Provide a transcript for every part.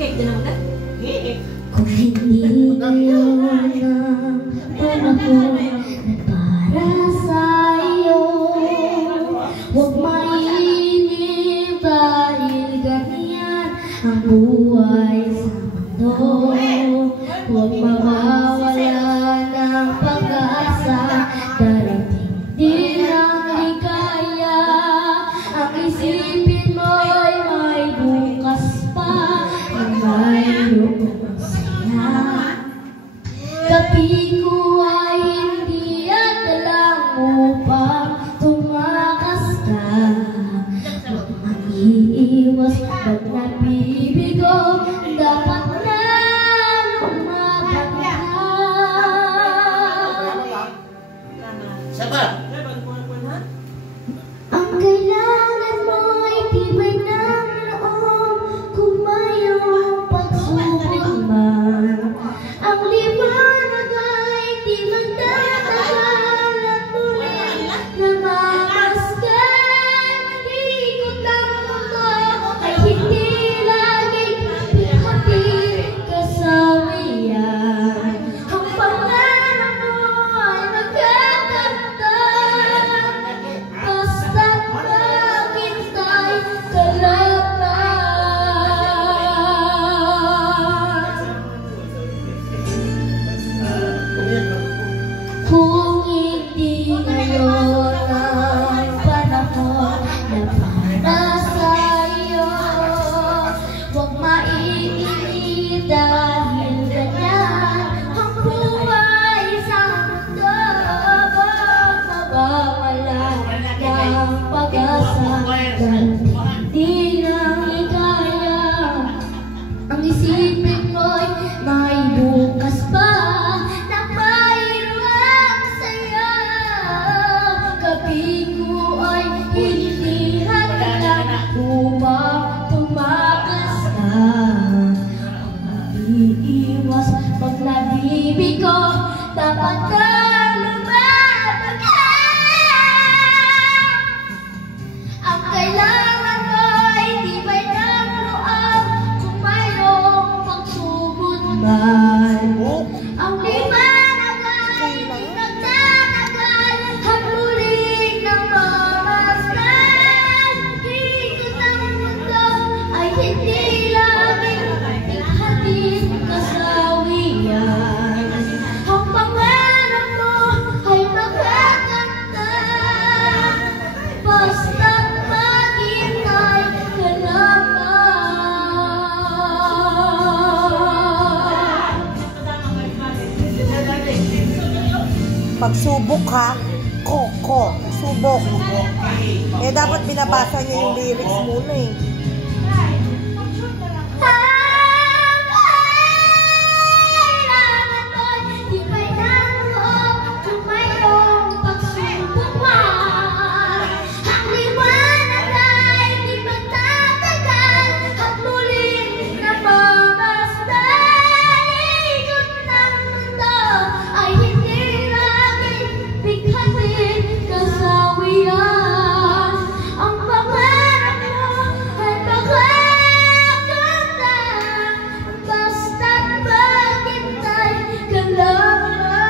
Kung hindi ngayon ang panahon para sa'yo, huwag mainip dahil ganyan ang buhay sa mundo. Huwag mawawala ng pag-asa, darating din ang ligaya. Ang isipin mo'y may bukas pa, ang mayroong saya. Gabi ko ay hindi at dalang upang tumakas ka. Huwag mag-iiwas pag nabibigo, dapat na lumaban ka. Ang kailangan mo ay tibay ng loob, kung mayroong pagsubok man. Ang liwanag ay di magtatagal at muling namamaskan. Ikot ang mundo ay hindi laging hatid kasawian. Ang pangarap mo ay magkakanta, basta't maghintay ka lang na. Kung hindi ngayon ang panahon na para sa'yo, huwag mainip dahil ganyan ang buhay sa mundo. Huwag mawawala ng pag-asa, dahil hindi na ligaya. Ang isipin mo'y may bukas pa, na mayroong saya. Gabi ko ay hindi hatalan upang tumakas ka. Ang mag-iiwas pag nabibigo, dapat na lumaban ka. Ang kailangan mo ay tibay ng loob, kung mayroong pagsubok man. Ang liwanag ay di magtatagal at muling namamasdan. Ikot ang mundo ay hindi laging hatid kasawian. Ang pangarap mo ay magkakanta, basta't maghintay ka lang na. Pagsubok ha, koko, subok. Eh dapat binabasa niya yung lyrics muna eh. Kailangan mo'y tibay ng loob, kung mayroong pagsubok man. Ang liwanag ay di magtatagal at muling namamasdan. Ikot ng mundo ay hindi laging bighatin kasawian. Ang pangarap mo ay makakanta, basta't maghintay ka lang na.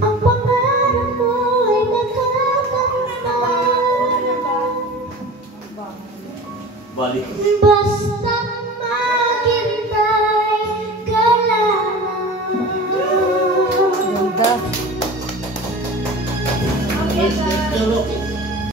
Ang pangarap mo ay makakanta, basta't maghintay ka lang. Ganda. Yes, let's go.